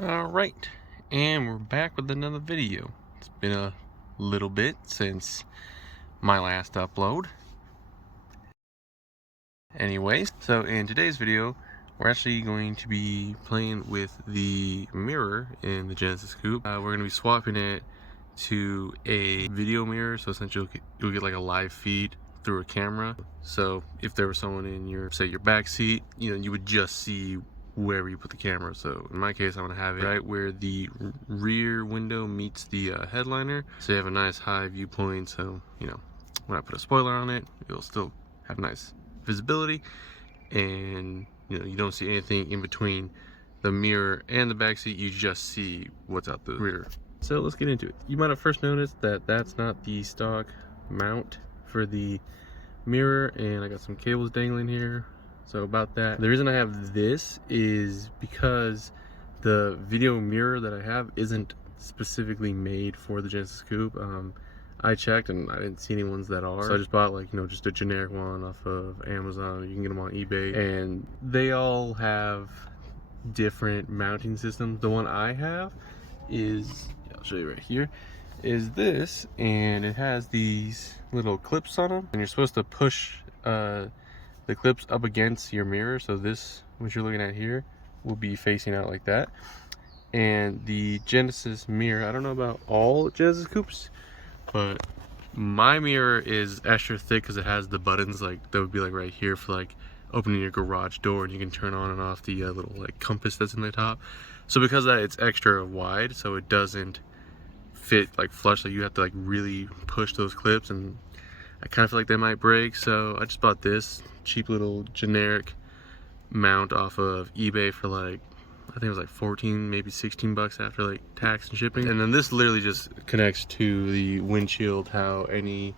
Alright, and we're back with another video. It's been a little bit since my last upload. Anyways, so in today's video, we're actually going to be playing with the mirror in the Genesis Coupe. We're going to be swapping it to a video mirror, so essentially you'll get like a live feed through a camera. So if there was someone in your, say, your back seat, you would just see wherever you put the camera. So in my case, I'm gonna have it right where the rear window meets the headliner, so you have a nice high viewpoint. So when I put a spoiler on it, it'll still have nice visibility, and you don't see anything in between the mirror and the back seat. You just see what's out the rear. So let's get into it. You might have first noticed that that's not the stock mount for the mirror, and I got some cables dangling here. So about that, the reason I have this is because the video mirror that I have isn't specifically made for the Genesis Coupe. I checked and I didn't see any ones that are, so I just bought like just a generic one off of Amazon. You can get them on eBay, and they all have different mounting systems. The one I have is, I'll show you right here, is this, and it has these little clips on them, and you're supposed to push the clips up against your mirror. So this, what you're looking at here, will be facing out like that. And the Genesis mirror, I don't know about all Genesis Coupes, but my mirror is extra thick because it has the buttons like that would be like right here for like opening your garage door, and you can turn on and off the little like compass that's in the top. So because of that, it's extra wide, so it doesn't fit like flush, so you have to like really push those clips, and I kind of feel like they might break. So I just bought this cheap little generic mount off of eBay for like, I think it was like 14, maybe 16 bucks after like tax and shipping. And then this literally just connects to the windshield how any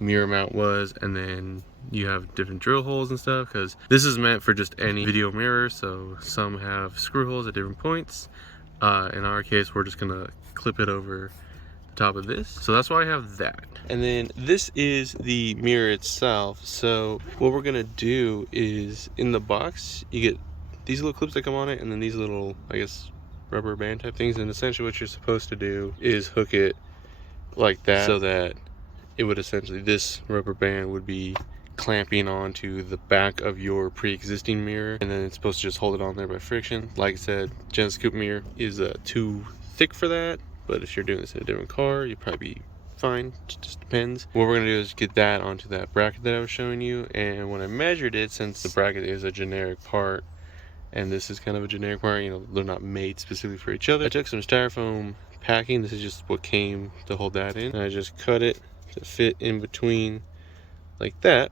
mirror mount was, and then you have different drill holes and stuff, because this is meant for just any video mirror. So some have screw holes at different points. In our case, we're just gonna clip it over the top of this, so that's why I have that. And then this is the mirror itself. So what we're gonna do is, in the box you get these little clips that come on it, and then these little, I guess, rubber band type things. And essentially what you're supposed to do is hook it like that, so that it would essentially, this rubber band would be clamping onto the back of your pre-existing mirror, and then it's supposed to just hold it on there by friction. Like I said, Genesis Coupe mirror is too thick for that, but if you're doing this in a different car, you'd probably be fine. It just depends. What we're gonna do is get that onto that bracket that I was showing you, and when I measured it, since the bracket is a generic part and this is kind of a generic part, they're not made specifically for each other, I took some styrofoam packing. This is just what came to hold that in, and I just cut it to fit in between like that,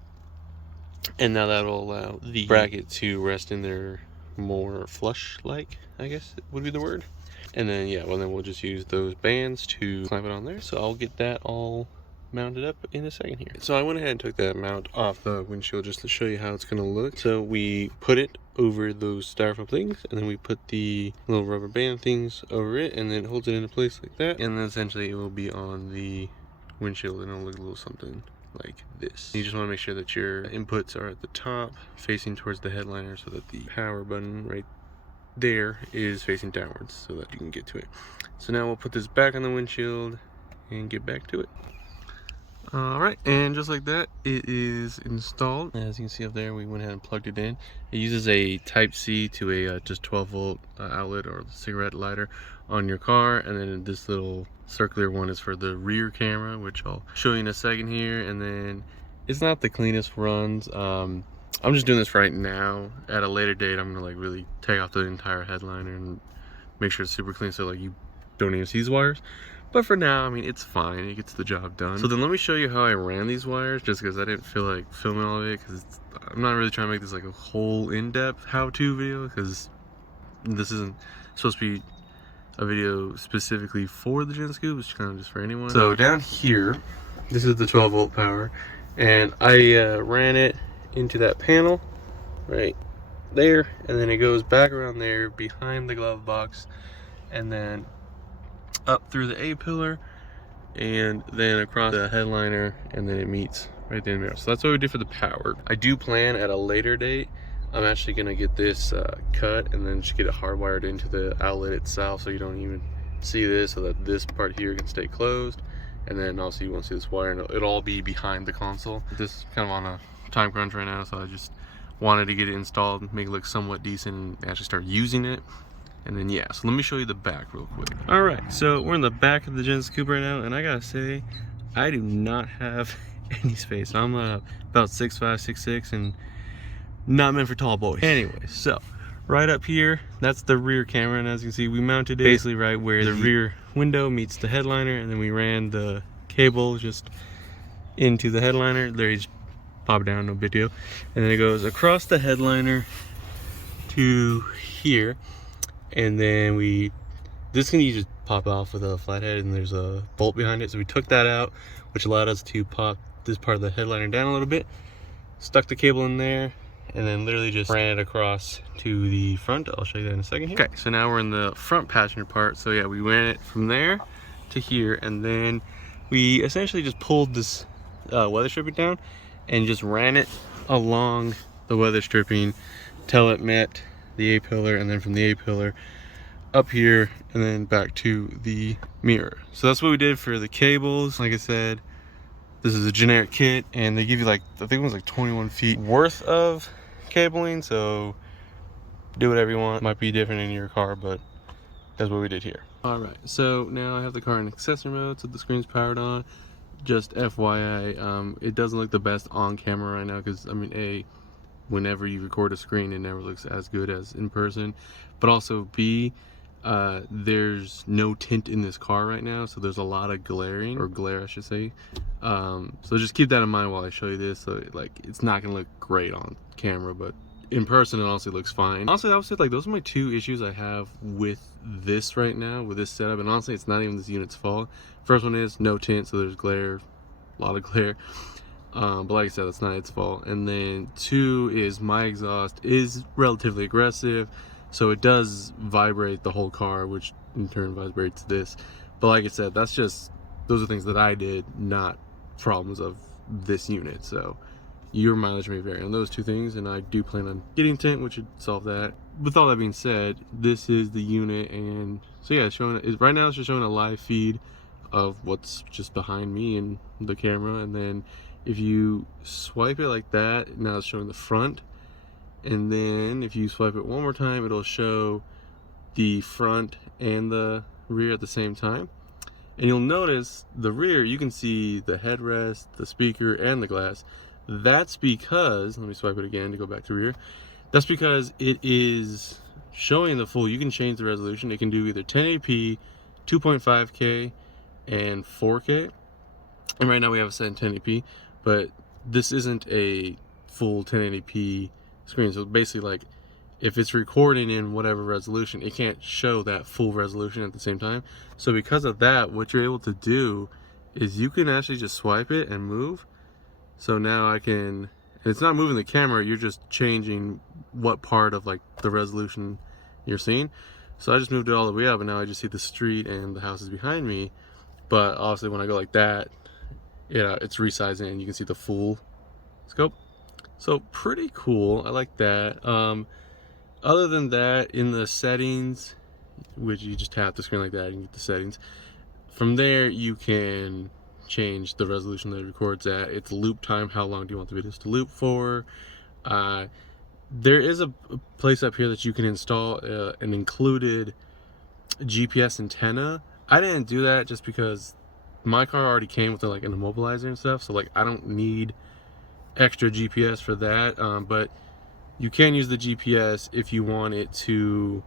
and now that'll allow the bracket to rest in there more flush like, I guess would be the word. And then then we'll just use those bands to clamp it on there. So I'll get that all mounted up in a second here. So I went ahead and took that mount off the windshield just to show you how it's gonna look. So we put it over those styrofoam things, and then we put the little rubber band things over it, and then it holds it into place like that. And then essentially it will be on the windshield, and it'll look a little something like this. You just want to make sure that your inputs are at the top facing towards the headliner, so that the power button right there is facing downwards, so that you can get to it. So now we'll put this back on the windshield and get back to it. Alright, and just like that, it is installed. As you can see up there, we went ahead and plugged it in. It uses a Type-C to a just 12-volt outlet or cigarette lighter on your car, and then this little circular one is for the rear camera, which I'll show you in a second here. And then it's not the cleanest runs. I'm just doing this right now. At a later date, I'm gonna like really take off the entire headliner and make sure it's super clean, so like you don't even see these wires. But for now, I mean, it's fine. It gets the job done. So then let me show you how I ran these wires, just because I didn't feel like filming all of it, because I'm not really trying to make this like a whole in-depth how-to video, because this isn't supposed to be a video specifically for the Genesis Coupe. It's kind of just for anyone. So down here, this is the 12-volt power, and I ran it into that panel right there, and then it goes back around there behind the glove box, and then up through the A-pillar, and then across the headliner, and then it meets right there in the mirror. So that's what we did for the power. I do plan at a later date I'm actually gonna get this cut and then just get it hardwired into the outlet itself, so you don't even see this, so that this part here can stay closed. And then also you won't see this wire, and it'll all be behind the console. This is kind of on a time crunch right now, so I just wanted to get it installed, make it look somewhat decent, and actually start using it. And then yeah, so let me show you the back real quick. All right, so we're in the back of the Genesis Coupe right now, and I gotta say, I do not have any space. I'm about 6'5", 6'6", and not meant for tall boys. Anyway, so right up here, that's the rear camera, and as you can see, we mounted it basically right where the rear window meets the headliner, and then we ran the cable just into the headliner. There, you just pop it down, no big deal. And then it goes across the headliner to here, and then this can you just pop off with a flathead, and there's a bolt behind it, so we took that out, which allowed us to pop this part of the headliner down a little bit, stuck the cable in there, and then literally just ran it across to the front. I'll show you that in a second here. Okay, so now we're in the front passenger part. So yeah, we ran it from there to here, and then we essentially just pulled this weather stripping down and just ran it along the weather stripping till it met the A-pillar, and then from the A-pillar up here and then back to the mirror. So that's what we did for the cables. Like I said, this is a generic kit, and they give you like, I think it was like 21 feet worth of cabling, so do whatever you want. Might be different in your car, but that's what we did here. All right, so now I have the car in accessory mode, so the screen's powered on. Just FYI, it doesn't look the best on camera right now because, I mean, whenever you record a screen, it never looks as good as in person, but also B, there's no tint in this car right now, so there's a lot of glare I should say. So just keep that in mind while I show you this. So like, it's not gonna look great on camera, but in person it honestly looks fine. Honestly, I would say like those are my two issues I have with this right now, with this setup, and honestly it's not even this unit's fault. First one is no tint, so there's glare, a lot of glare. But like I said, that's not its fault. And then two is my exhaust is relatively aggressive, so it does vibrate the whole car, which in turn vibrates this. But like I said, that's just, those are things that I did, not problems of this unit. So your mileage may vary on those two things, and I do plan on getting tint, which would solve that. With all that being said, this is the unit, and so yeah, right now it's just showing a live feed of what's just behind me and the camera. And then if you swipe it like that, now it's showing the front. And then if you swipe it one more time, it'll show the front and the rear at the same time. And you'll notice the rear, you can see the headrest, the speaker, and the glass. That's because, let me swipe it again to go back to rear. That's because it is showing the full, you can change the resolution. It can do either 1080p, 2.5K, and 4K. And right now we have it set in 1080p, but this isn't a full 1080p screen. So basically, like, if it's recording in whatever resolution, it can't show that full resolution at the same time. So because of that, what you're able to do is you can actually just swipe it and move. So now I can, it's not moving the camera, you're just changing what part of like the resolution you're seeing. So I just moved it all the way up, and now I just see the street and the houses behind me. But obviously when I go like that, yeah, it's resizing and you can see the full scope. So pretty cool, I like that. Other than that, in the settings, which you just tap the screen like that and you get the settings. From there, you can change the resolution that it records at. It's loop time, how long do you want the videos to loop for. There is a place up here that you can install an included GPS antenna. I didn't do that just because my car already came with like an immobilizer and stuff, so like I don't need extra GPS for that. But you can use the GPS if you want it to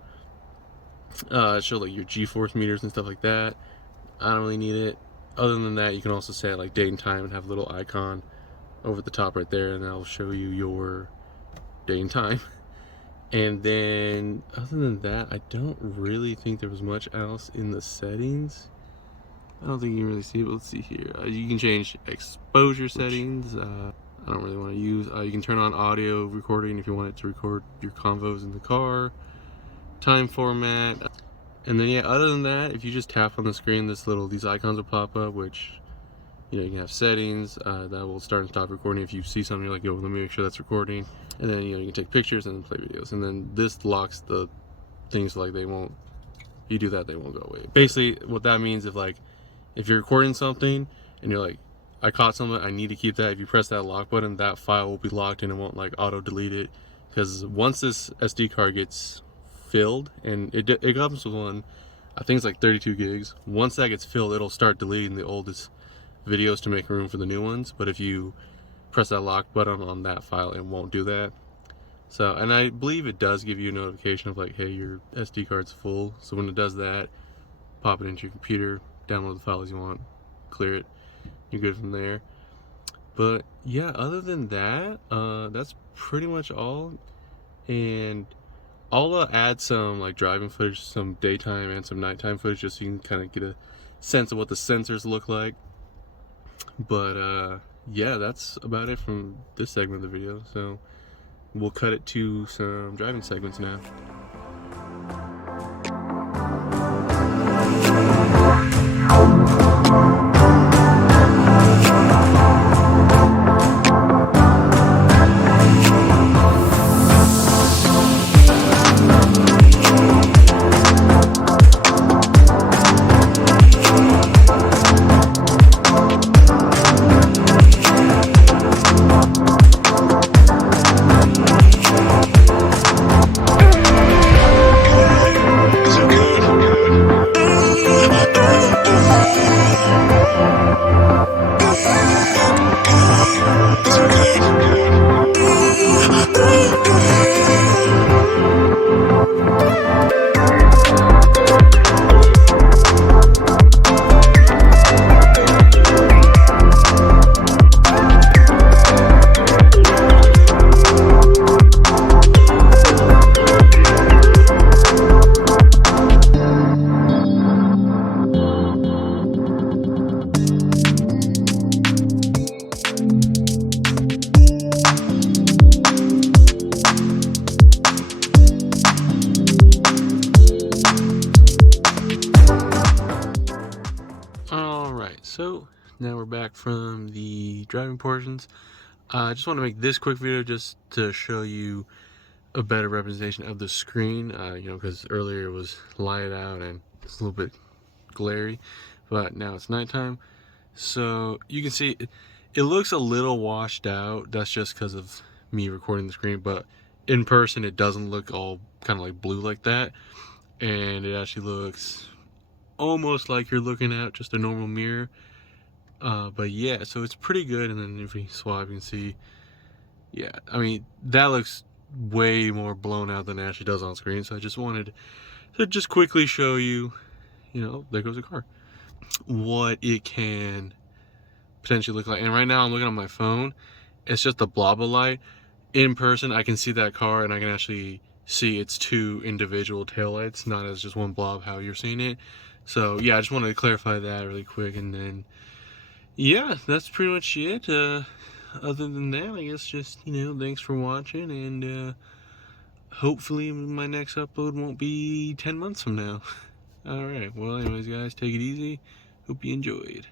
show like your G-force meters and stuff like that. I don't really need it. Other than that, you can also set like date and time and have a little icon over the top right there, and that'll show you your date and time. And then other than that, I don't really think there was much else in the settings. I don't think you can really see it, but let's see here. You can change exposure settings. I don't really want to use. You can turn on audio recording if you want it to record your convos in the car. Time format. And then yeah, other than that, if you just tap on the screen, these icons will pop up, which you know, you can have settings that will start and stop recording. If you see something, you're like, yo, let me make sure that's recording. And then, you know, you can take pictures and then play videos. And then this locks the things, like they won't, you do that, they won't go away. Basically, what that means, if you're recording something and you're like, I caught something, I need to keep that. If you press that lock button, that file will be locked and it won't like auto delete it. Because once this SD card gets filled, and it comes with one, I think it's like 32 gigs. Once that gets filled, it'll start deleting the oldest videos to make room for the new ones. But if you press that lock button on that file, it won't do that. So, and I believe it does give you a notification of like, hey, your SD card's full. So when it does that, pop it into your computer, download the files you want, clear it, you're good from there. But yeah, other than that, that's pretty much all. And I'll add some like driving footage, some daytime and some nighttime footage, just so you can kind of get a sense of what the sensors look like. But yeah, that's about it from this segment of the video. So we'll cut it to some driving segments now. Alright, so now we're back from the driving portions. I just want to make this quick video just to show you a better representation of the screen, you know, because earlier it was light out and it's a little bit glary, but now it's nighttime. So you can see it looks a little washed out. That's just because of me recording the screen, but in person it doesn't look all kind of like blue like that, and it actually looks almost like you're looking at just a normal mirror. But yeah, so it's pretty good. And then if we swap, you can see, yeah, I mean, that looks way more blown out than it actually does on screen. So I just wanted to just quickly show you, you know, there goes a car, what it can potentially look like. And right now I'm looking on my phone, it's just a blob of light. In person, I can see that car and I can actually see its two individual taillights, not as just one blob how you're seeing it. So yeah, I just wanted to clarify that really quick. And then yeah, that's pretty much it. Other than that, I guess just, you know, thanks for watching, and hopefully my next upload won't be 10 months from now. Alright, well anyways guys, take it easy. Hope you enjoyed.